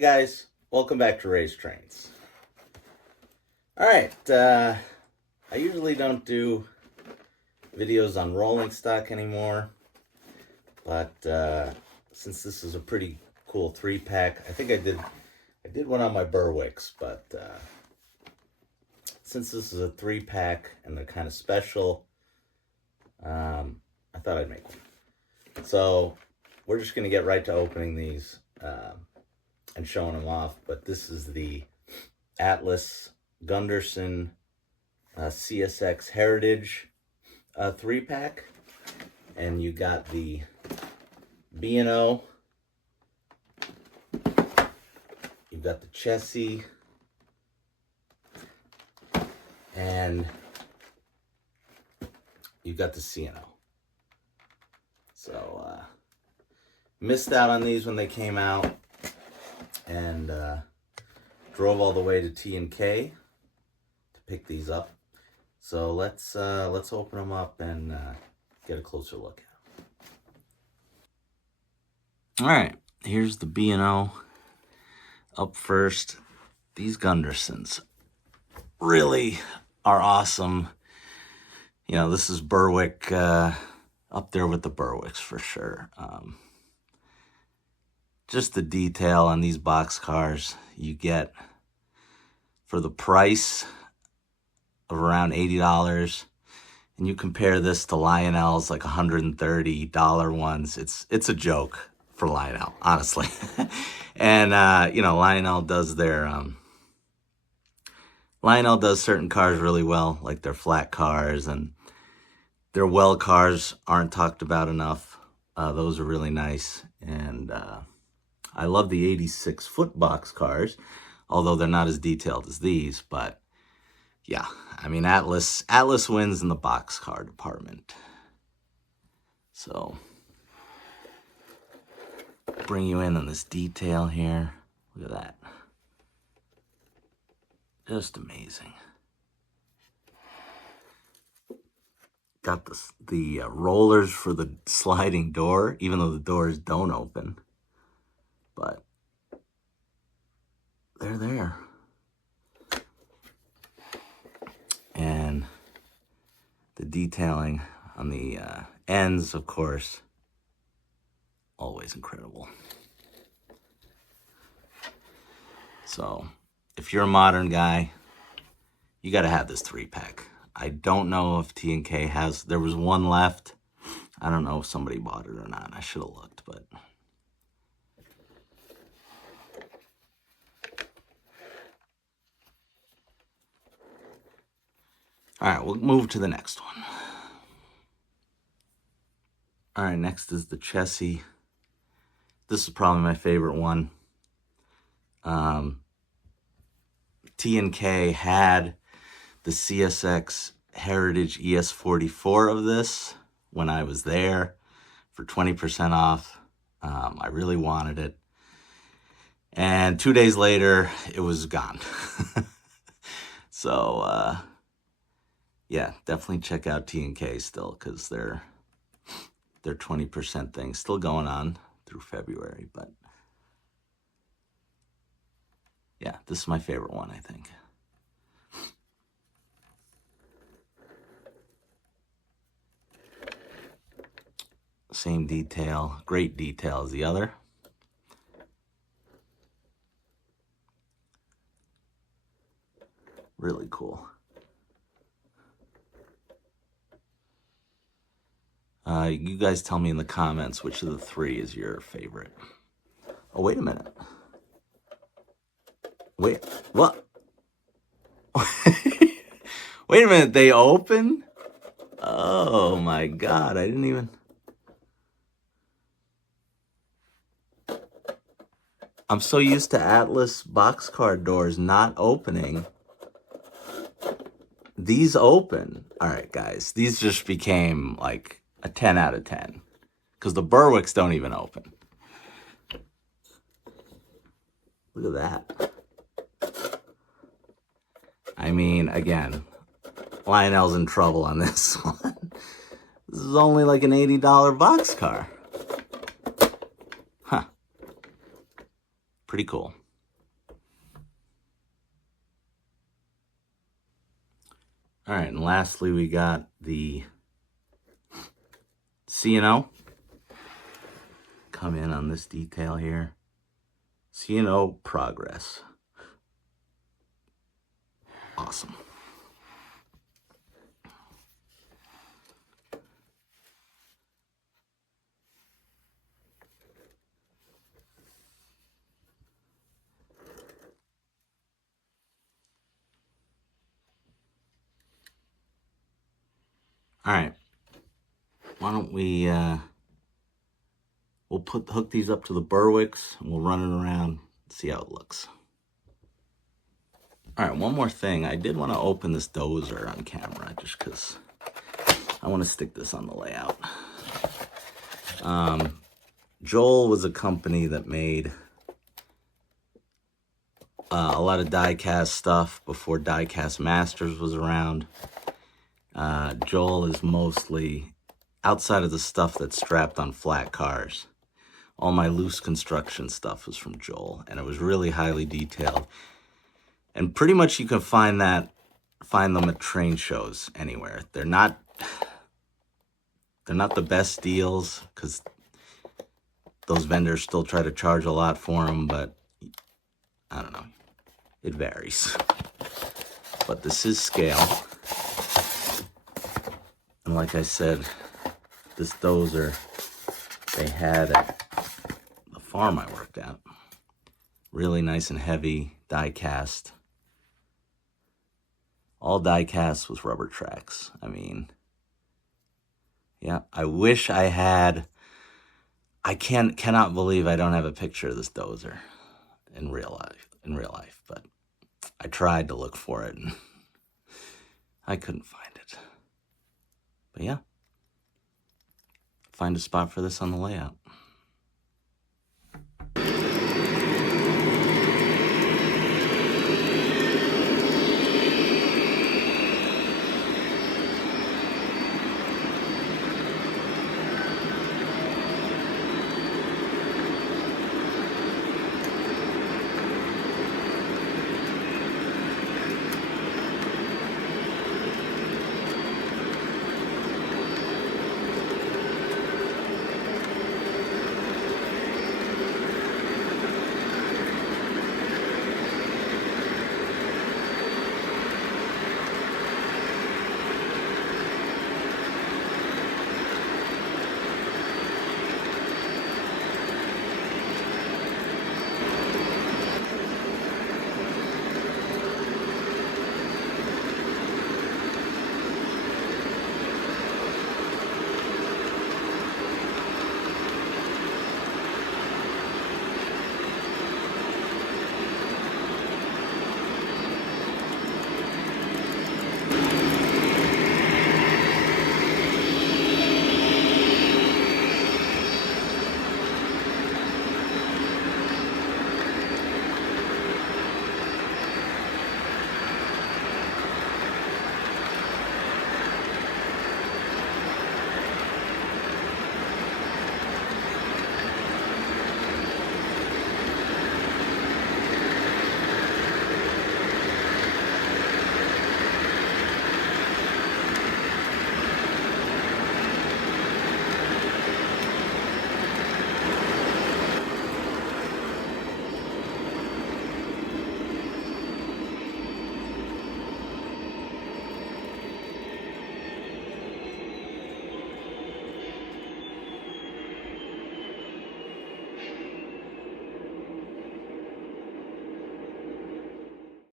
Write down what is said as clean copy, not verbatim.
guys, welcome back to Race Trains. Alright, I usually don't do videos on rolling stock anymore, but since this is a pretty cool 3-pack, I think I did one on my Berwicks, but since this is a 3-pack and they're kind of special, I thought I'd make one. So we're just going to get right to opening these and showing them off, but this is the Atlas Gunderson CSX Heritage 3-pack, and you got the B&O, you've got the Chessie, and you've got the C&O. So missed out on these when they came out, and drove all the way to T&K to pick these up. So let's open them up and get a closer look at them. All right, here's the B&O up first. These Gundersons really are awesome. You know, this is Berwick, up there with the Berwicks for sure. Just the detail on these boxcars you get for the price of around $80, and you compare this to Lionel's like $130 ones. It's a joke for Lionel, honestly. And you know, Lionel does certain cars really well, like their flat cars, and their well cars aren't talked about enough. Those are really nice, and I love the 86-foot box cars, although they're not as detailed as these. But yeah, I mean, Atlas wins in the box car department. So bring you in on this detail here. Look at that. Just amazing. Got the rollers for the sliding door, even though the doors don't open. But they're there. And the detailing on the ends, of course, always incredible. So if you're a modern guy, you got to have this 3-pack. I don't know if T&K has, there was one left. I don't know if somebody bought it or not. I should have looked, but all right, we'll move to the next one. All right, next is the Chessie. This is probably my favorite one. T&K had the CSX Heritage ES44 of this when I was there for 20% off. I really wanted it. And 2 days later, it was gone. So, yeah, definitely check out T&K still, because their 20% thing still going on through February. But yeah, this is my favorite one, I think. Same detail, great detail as the other. Really cool. You guys tell me in the comments which of the 3 is your favorite. Oh, wait a minute. Wait, what? Wait a minute, they open? Oh my God, I didn't even... I'm so used to Atlas boxcar doors not opening. These open. All right, guys, these just became like a 10 out of 10, because the Berwicks don't even open. Look at that. I mean, again, Lionel's in trouble on this one. This is only like an $80 boxcar. Huh. Pretty cool. All right, and lastly, we got the C&O. Come in on this detail here. C&O Progress. Awesome. All right. Why don't we we'll hook these up to the Berwicks and we'll run it around, see how it looks. All right, one more thing. I did want to open this dozer on camera just because I want to stick this on the layout. Joel was a company that made a lot of diecast stuff before Diecast Masters was around. Joel is mostly, outside of the stuff that's strapped on flat cars, all my loose construction stuff was from Joel, and it was really highly detailed. And pretty much you can find them at train shows anywhere. They're not the best deals because those vendors still try to charge a lot for them, but I don't know. It varies. But this is scale. And like I said, this dozer they had at the farm I worked at. Really nice and heavy, die cast. All die cast with rubber tracks. I mean, yeah, I wish I had. I cannot believe I don't have a picture of this dozer in real life, but I tried to look for it and I couldn't find it. But yeah, find a spot for this on the layout.